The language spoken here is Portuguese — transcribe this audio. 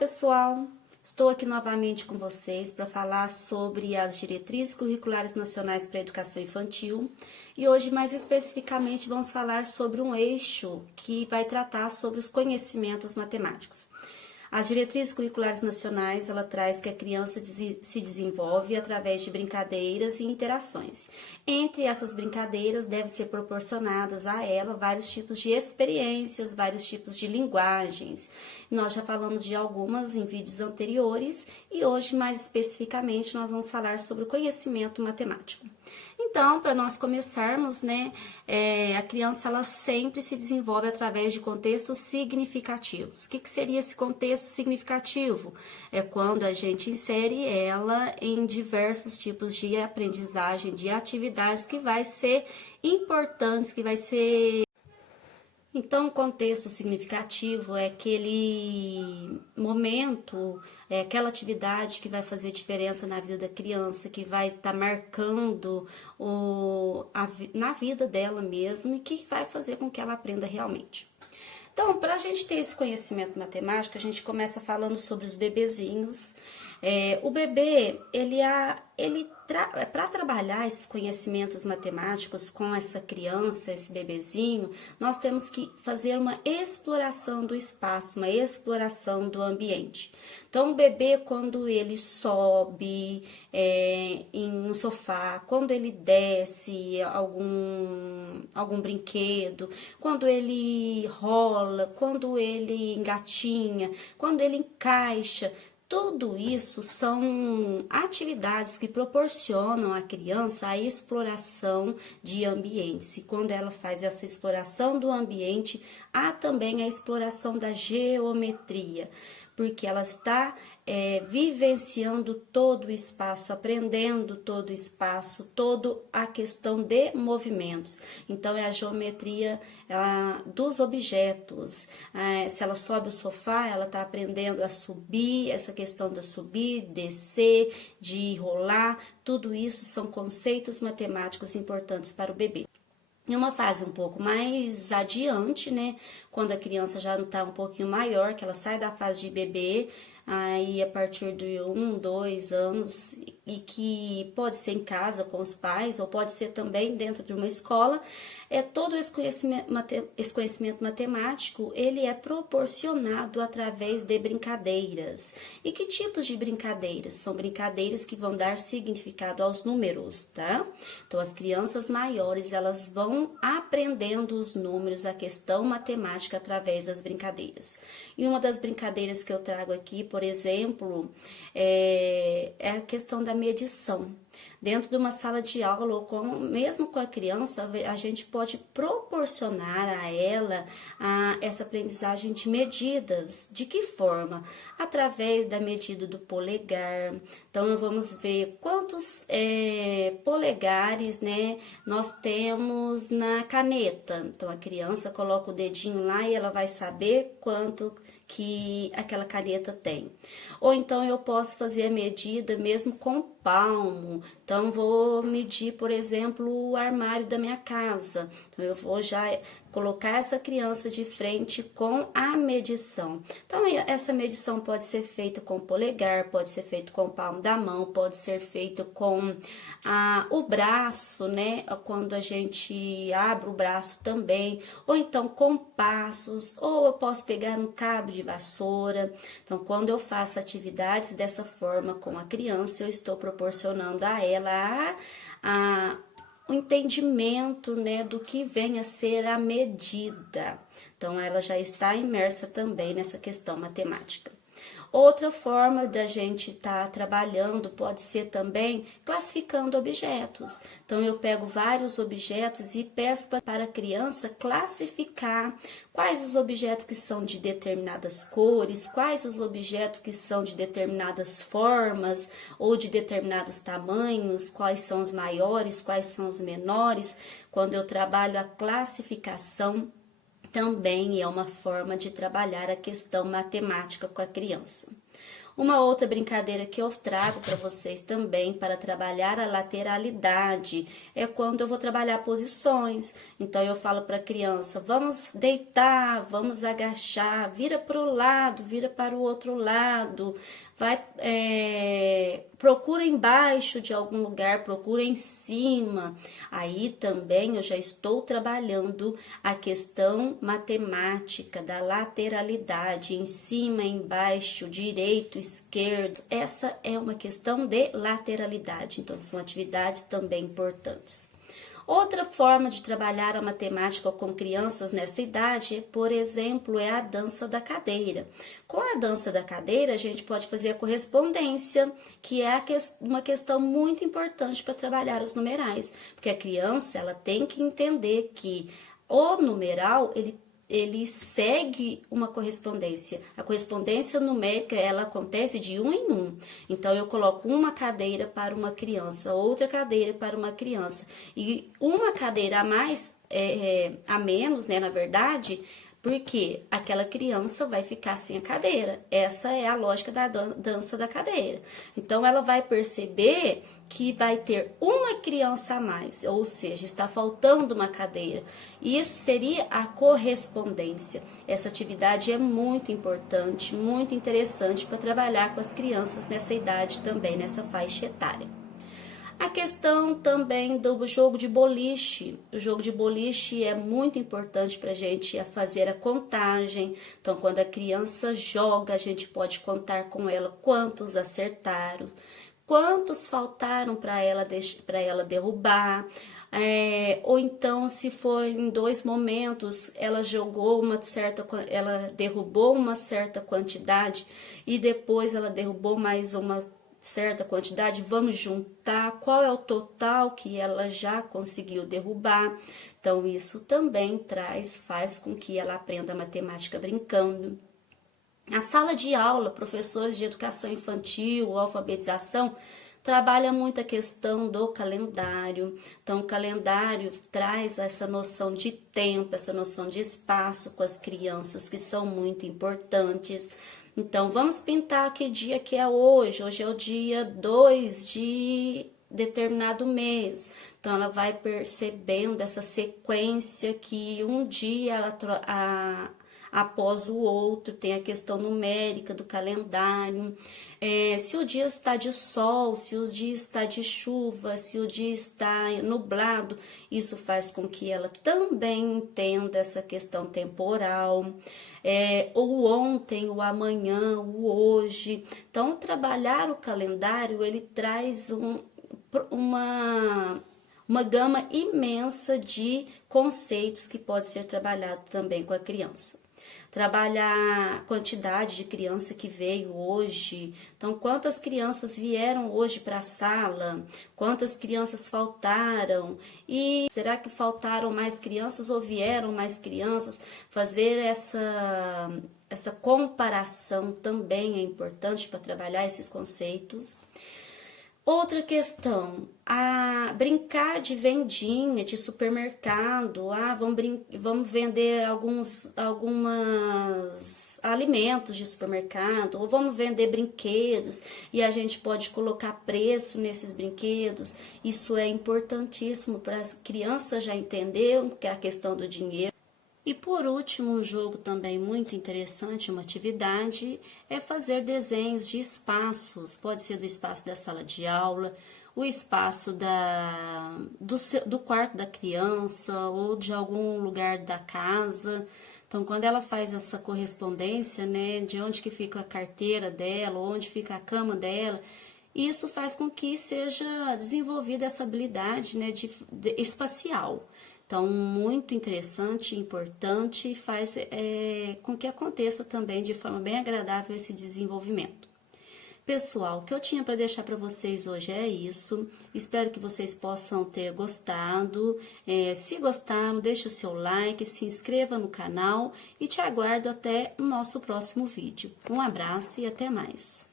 pessoal! Estou aqui novamente com vocês para falar sobre as diretrizes curriculares nacionais para a educação infantil e hoje, mais especificamente, vamos falar sobre um eixo que vai tratar sobre os conhecimentos matemáticos. As diretrizes curriculares nacionais, ela traz que a criança se desenvolve através de brincadeiras e interações. Entre essas brincadeiras, devem ser proporcionadas a ela vários tipos de experiências, vários tipos de linguagens. Nós já falamos de algumas em vídeos anteriores e hoje, mais especificamente, nós vamos falar sobre o conhecimento matemático. Então, para nós começarmos, a criança ela sempre se desenvolve através de contextos significativos. O que seria esse contexto significativo? É quando a gente insere ela em diversos tipos de aprendizagem, de atividades que vai ser importantes, que vai ser... Então, o contexto significativo é aquele momento, aquela atividade que vai fazer diferença na vida da criança, que vai estar marcando na vida dela mesma e que vai fazer com que ela aprenda realmente. Então, para a gente ter esse conhecimento matemático, a gente começa falando sobre os bebezinhos. O bebê, para trabalhar esses conhecimentos matemáticos com essa criança, esse bebezinho, nós temos que fazer uma exploração do espaço, uma exploração do ambiente. Então, o bebê, quando ele sobe em um sofá, quando ele desce algum brinquedo, quando ele rola, quando ele engatinha, quando ele encaixa, tudo isso são atividades que proporcionam à criança a exploração de ambientes. E quando ela faz essa exploração do ambiente, há também a exploração da geometria, porque ela está vivenciando todo o espaço, aprendendo todo o espaço, toda a questão de movimentos. Então, é a geometria dos objetos. Se ela sobe o sofá, ela está aprendendo a subir, essa questão de subir, descer, de rolar, tudo isso são conceitos matemáticos importantes para o bebê. Em uma fase um pouco mais adiante, quando a criança já está um pouquinho maior, que ela sai da fase de bebê, aí a partir de 1, 2 anos, e que pode ser em casa com os pais, ou pode ser também dentro de uma escola, todo esse conhecimento matemático, ele é proporcionado através de brincadeiras. E que tipos de brincadeiras? São brincadeiras que vão dar significado aos números, tá? Então, as crianças maiores, elas vão aprendendo os números, a questão matemática através das brincadeiras. E uma das brincadeiras que eu trago aqui, por exemplo, é a questão da medição. Dentro de uma sala de aula, ou mesmo com a criança, a gente pode proporcionar a ela essa aprendizagem de medidas. De que forma? Através da medida do polegar. Então, vamos ver quantos polegares nós temos na caneta. Então, a criança coloca o dedinho lá e ela vai saber quanto que aquela caneta tem. Ou então, eu posso fazer a medida mesmo com palmo. Então, vou medir, por exemplo, o armário da minha casa. Então, eu vou já colocar essa criança de frente com a medição. Então, essa medição pode ser feita com o polegar, pode ser feito com o palmo da mão, pode ser feito com o braço, quando a gente abre o braço também, ou então com passos, ou eu posso pegar um cabo de vassoura. Então, quando eu faço atividades dessa forma com a criança, eu estou proporcionando a ela o entendimento do que vem a ser a medida. Então, ela já está imersa também nessa questão matemática. Outra forma da gente estar trabalhando pode ser também classificando objetos. Então, eu pego vários objetos e peço para a criança classificar quais os objetos que são de determinadas cores, quais os objetos que são de determinadas formas ou de determinados tamanhos, quais são os maiores, quais são os menores. Quando eu trabalho a classificação, também é uma forma de trabalhar a questão matemática com a criança. Uma outra brincadeira que eu trago para vocês também para trabalhar a lateralidade é quando eu vou trabalhar posições. Então eu falo para a criança: vamos deitar, vamos agachar, vira para o lado, vira para o outro lado, vai, procura embaixo de algum lugar, procura em cima. Aí também eu já estou trabalhando a questão matemática da lateralidade, em cima, embaixo, direito, esquerdo. Essa é uma questão de lateralidade, então são atividades também importantes. Outra forma de trabalhar a matemática com crianças nessa idade, por exemplo, é a dança da cadeira. Com a dança da cadeira, a gente pode fazer a correspondência, que é uma questão muito importante para trabalhar os numerais, porque a criança ela tem que entender que o numeral ele segue uma correspondência. A correspondência numérica, ela acontece de um em um. Então, eu coloco uma cadeira para uma criança, outra cadeira para uma criança. E uma cadeira a mais, a menos, né, na verdade, porque aquela criança vai ficar sem a cadeira. Essa é a lógica da dança da cadeira. Então, ela vai perceber que vai ter uma criança a mais, ou seja, está faltando uma cadeira. E isso seria a correspondência. Essa atividade é muito importante, muito interessante para trabalhar com as crianças nessa idade também, nessa faixa etária. A questão também do jogo de boliche. O jogo de boliche é muito importante para a gente fazer a contagem. Então, quando a criança joga, a gente pode contar com ela quantos acertaram, quantos faltaram para ela derrubar. Ou então, se for em dois momentos, ela derrubou uma certa quantidade e depois ela derrubou mais uma certa quantidade, vamos juntar qual é o total que ela já conseguiu derrubar. Então, isso também faz com que ela aprenda matemática brincando. A sala de aula, professores de educação infantil, alfabetização, trabalha muito a questão do calendário. Então, o calendário traz essa noção de tempo, essa noção de espaço com as crianças, que são muito importantes. Então, vamos pintar que dia que é hoje. Hoje é o dia 2 de determinado mês. Então, ela vai percebendo essa sequência que um dia após o outro, tem a questão numérica do calendário, se o dia está de sol, se o dia está de chuva, se o dia está nublado, isso faz com que ela também entenda essa questão temporal, o ontem, o amanhã, o hoje. Então, trabalhar o calendário, ele traz uma gama imensa de conceitos que pode ser trabalhado também com a criança. Trabalhar a quantidade de criança que veio hoje. Então, quantas crianças vieram hoje para a sala? Quantas crianças faltaram? E será que faltaram mais crianças ou vieram mais crianças? Fazer essa comparação também é importante para trabalhar esses conceitos. Outra questão, brincar de vendinha, de supermercado, vamos vender alguns alimentos de supermercado, ou vamos vender brinquedos, e a gente pode colocar preço nesses brinquedos. Isso é importantíssimo para as crianças já entenderem que é a questão do dinheiro. E por último, um jogo também muito interessante, uma atividade, é fazer desenhos de espaços. Pode ser do espaço da sala de aula, o espaço do quarto da criança ou de algum lugar da casa. Então, quando ela faz essa correspondência, né, de onde que fica a carteira dela, onde fica a cama dela, isso faz com que seja desenvolvida essa habilidade, né, espacial. Então, muito interessante, importante e faz com que aconteça também de forma bem agradável esse desenvolvimento. Pessoal, o que eu tinha para deixar para vocês hoje é isso. Espero que vocês possam ter gostado. Se gostaram, deixe o seu like, se inscreva no canal e te aguardo até o nosso próximo vídeo. Um abraço e até mais.